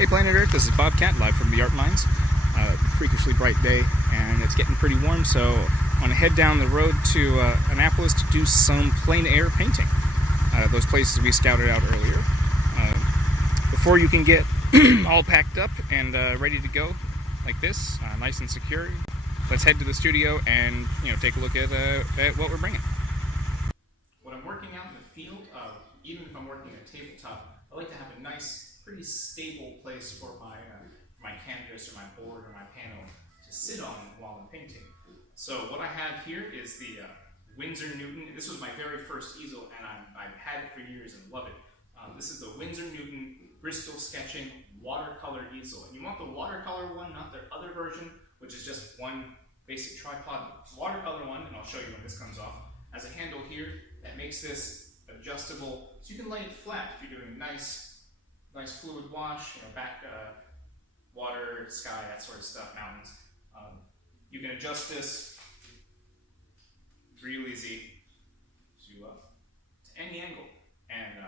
Hey Planet Earth, this is Bobcat live from the Art Mines. Freakishly bright day, and it's getting pretty warm, so I'm going to head down the road to Annapolis to do some plein air painting. Those places we scouted out earlier. Before you can get all packed up and ready to go like this, nice and secure, let's head to the studio and take a look at what we're bringing. When I'm working out in the field, even if I'm working at a tabletop, I like to have a nice, pretty stable place for my canvas or my board or my panel to sit on while I'm painting. So what I have here is the Winsor Newton. This was my very first easel, and I've had it for years and love it. This is the Winsor Newton Bristol Sketching watercolor easel. And you want the watercolor one, not their other version, which is just one basic tripod. The watercolor one, and I'll show you when this comes off, has a handle here that makes this adjustable, so you can lay it flat if you're doing nice fluid wash, back water, sky, that sort of stuff, mountains. You can adjust this real easy to any angle, and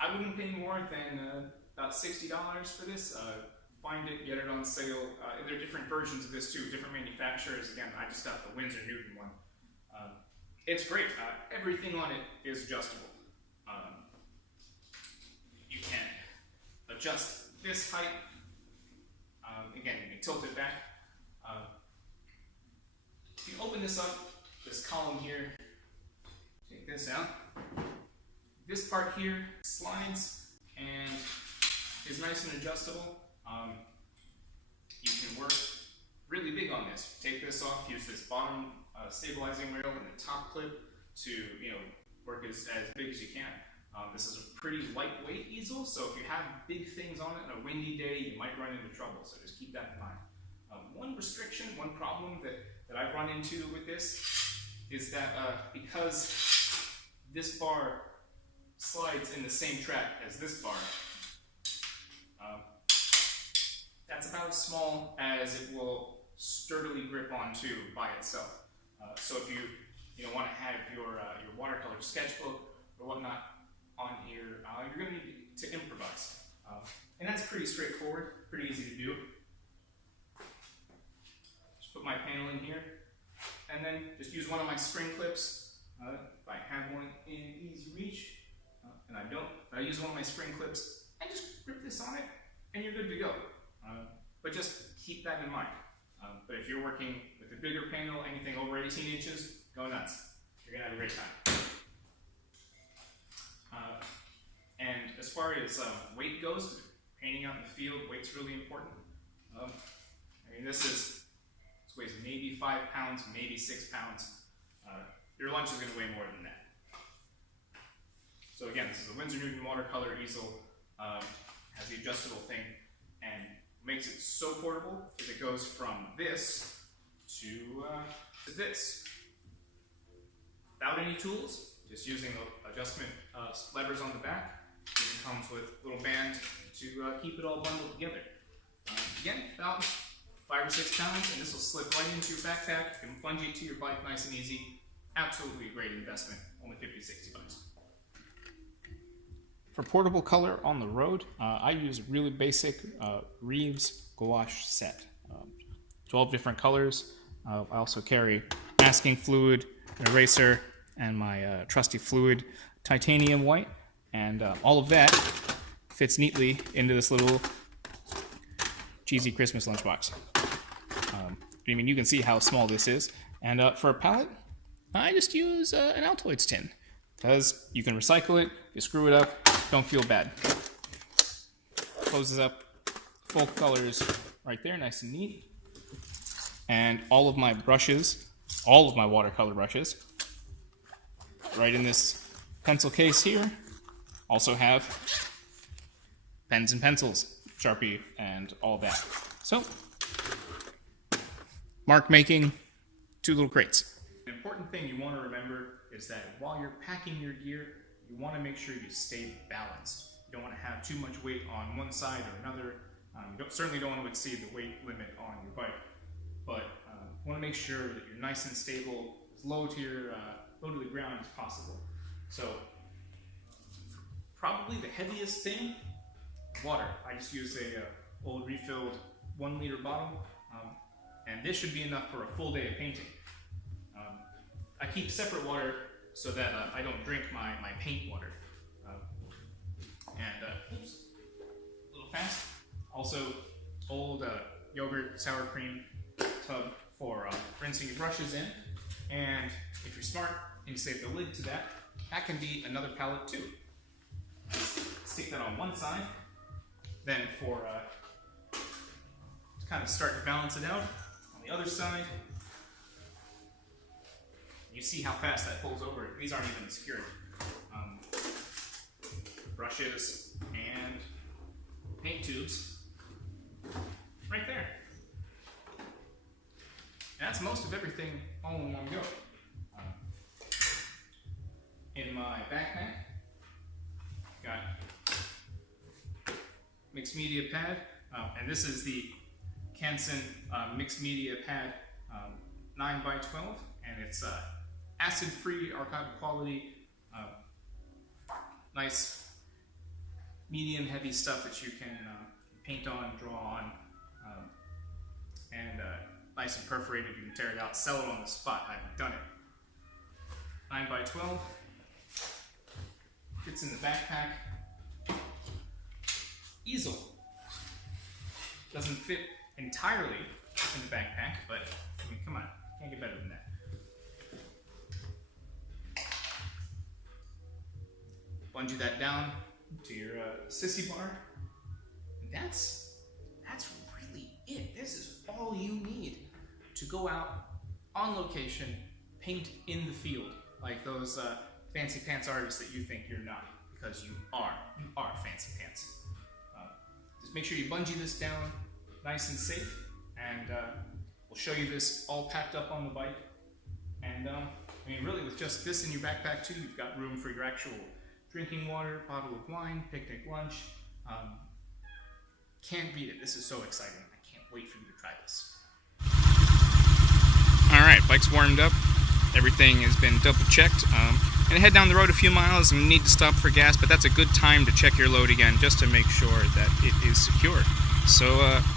I wouldn't pay more than about $60 for this. Find it, get it on sale. There are different versions of this too, different manufacturers. Again, I just got the Winsor Newton one. It's great. Everything on it is adjustable. You can adjust this height. Again, you can tilt it back. If you open this up, this column here, take this out. This part here slides and is nice and adjustable. You can work really big on this. Take this off, use this bottom stabilizing rail and the top clip to work as big as you can. This is a pretty lightweight easel, so if you have big things on it on a windy day, you might run into trouble, so just keep that in mind. One restriction, one problem that I've run into with this is that because this bar slides in the same track as this bar, that's about as small as it will sturdily grip onto by itself. So if you want to have your watercolor sketchbook or whatnot on here, you're going to need to improvise. And that's pretty straightforward, pretty easy to do. Just put my panel in here, and then just use one of my spring clips. If I have one in easy reach, and I don't, I use one of my spring clips and just grip this on it, and you're good to go. But just keep that in mind. But if you're working with a bigger panel, anything over 18 inches, go nuts. You're gonna have a great time. And as far as weight goes, painting out in the field, weight's really important. This weighs maybe 5 pounds, maybe 6 pounds. Your lunch is gonna weigh more than that. So again, this is a Winsor Newton watercolor easel. Has the adjustable thing, and makes it so portable that it goes from this to this. Without any tools, just using the adjustment levers on the back. It comes with a little band to keep it all bundled together. Again, about 5 or 6 pounds, and this will slip right into your backpack. You can bungee it to your bike nice and easy. Absolutely a great investment, only 50 to 60 bucks. For portable color on the road, I use a really basic Reeves gouache set. 12 different colors. I also carry masking fluid, an eraser, and my trusty fluid titanium white. And all of that fits neatly into this little cheesy Christmas lunchbox. You can see how small this is. And for a palette, I just use an Altoids tin, because you can recycle it, you screw it up, don't feel bad. Closes up, full colors right there, nice and neat. And all of my brushes, all of my watercolor brushes, right in this pencil case here, also have pens and pencils, Sharpie, and all that. So, mark making, 2 little crates. An important thing you want to remember is that while you're packing your gear, you want to make sure you stay balanced. You don't want to have too much weight on one side or another. You certainly don't want to exceed the weight limit on your bike. But you want to make sure that you're nice and stable, as low to the ground as possible. So probably the heaviest thing water. I just use a old refilled 1 liter bottle, and this should be enough for a full day of painting. I keep separate water so that I don't drink my paint water. Oops, a little fast. Also, old yogurt, sour cream tub for rinsing your brushes in. And if you're smart and you save the lid to that, that can be another palette too. Stick that on one side. Then to kind of start to balance it out, on the other side, you see how fast that pulls over. These aren't even secured. Brushes and paint tubes right there. And that's most of everything all in one go. In my backpack, got mixed media pad, and this is the Canson mixed media pad 9x12, and it's acid-free, archival quality, nice medium heavy stuff that you can paint on, draw on, and nice and perforated. You can tear it out, sell it on the spot. I've done it. 9x12 fits in the backpack. Easel doesn't fit entirely in the backpack, but I mean, come on, can't get better than that. Bungee that down to your sissy bar. And that's really it. This is all you need to go out on location, paint in the field, like those fancy pants artists that you think you're not, because you are fancy pants. Just make sure you bungee this down nice and safe, and we'll show you this all packed up on the bike. And I mean, really, with just this in your backpack too, you've got room for your actual drinking water, bottle of wine, picnic lunch. Can't beat it. This is so exciting. I can't wait for you to try this. Alright, bike's warmed up. Everything has been double checked. And head down the road a few miles and need to stop for gas, but that's a good time to check your load again just to make sure that it is secure. So,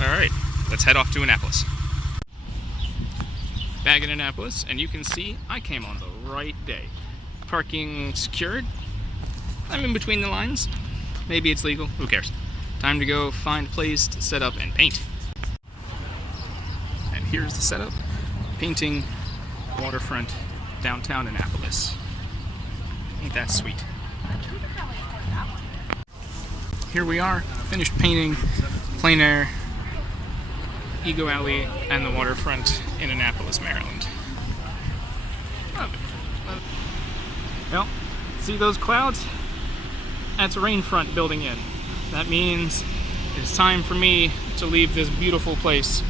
alright, let's head off to Annapolis. Back in Annapolis, and you can see I came on the right day. Parking secured. I'm in between the lines. Maybe it's legal, who cares? Time to go find a place to set up and paint. And here's the setup. Painting waterfront downtown Annapolis. Ain't that sweet? Here we are, finished painting Plein Air, Ego Alley, and the waterfront in Annapolis, Maryland. Love it. Well, see those clouds? That's a rain front building in. That means it's time for me to leave this beautiful place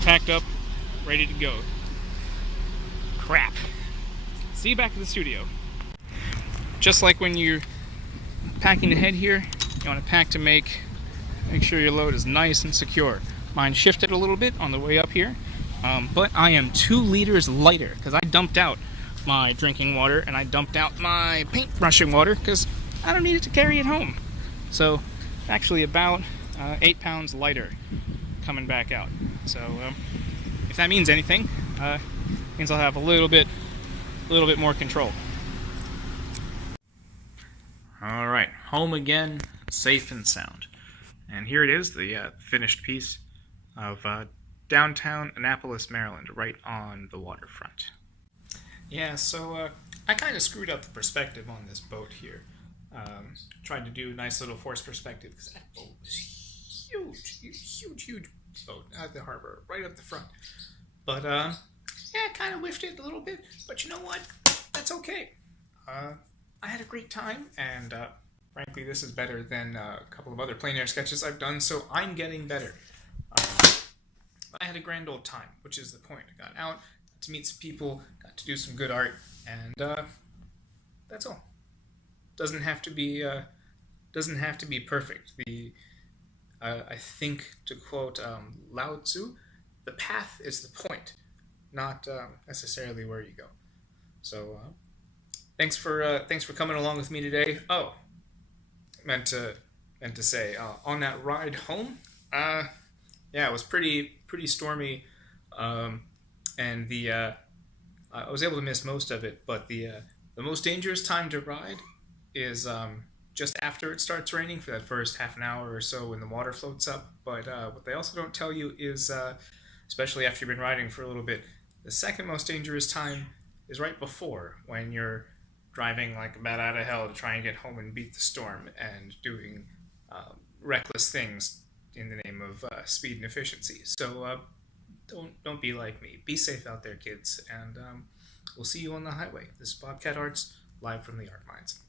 packed up, ready to go. Crap. See you back at the studio. Just like when you're packing ahead here, you want to pack to make sure your load is nice and secure. Mine shifted a little bit on the way up here, but I am 2 liters lighter because I dumped out my drinking water and I dumped out my paint brushing water because I don't need it to carry it home. So actually about 8 pounds lighter coming back out. So if that means anything, it means I'll have a little bit more control. All right, home again, safe and sound. And here it is, the finished piece of downtown Annapolis, Maryland, right on the waterfront. Yeah, so I kind of screwed up the perspective on this boat here. Tried to do a nice little forced perspective because that boat was huge boat at the harbor, right up the front. But yeah, kind of whiffed it a little bit. But you know what? That's okay. I had a great time, and frankly, this is better than a couple of other plein air sketches I've done, so I'm getting better. I had a grand old time, which is the point. I got out, got to meet some people, got to do some good art, and that's all. Doesn't have to be perfect. I think, to quote Lao Tzu, the path is the point, not necessarily where you go. So thanks for coming along with me today. Oh, meant to than to say. On that ride home, yeah, it was pretty stormy, um, and the I was able to miss most of it. But the most dangerous time to ride is just after it starts raining for that first half an hour or so when the water floats up. But what they also don't tell you is, especially after you've been riding for a little bit, the second most dangerous time is right before, when you're driving like a bat out of hell to try and get home and beat the storm and doing reckless things in the name of speed and efficiency. So don't be like me. Be safe out there, kids, and we'll see you on the highway. This is Bobcat Arts, live from the Art Mines.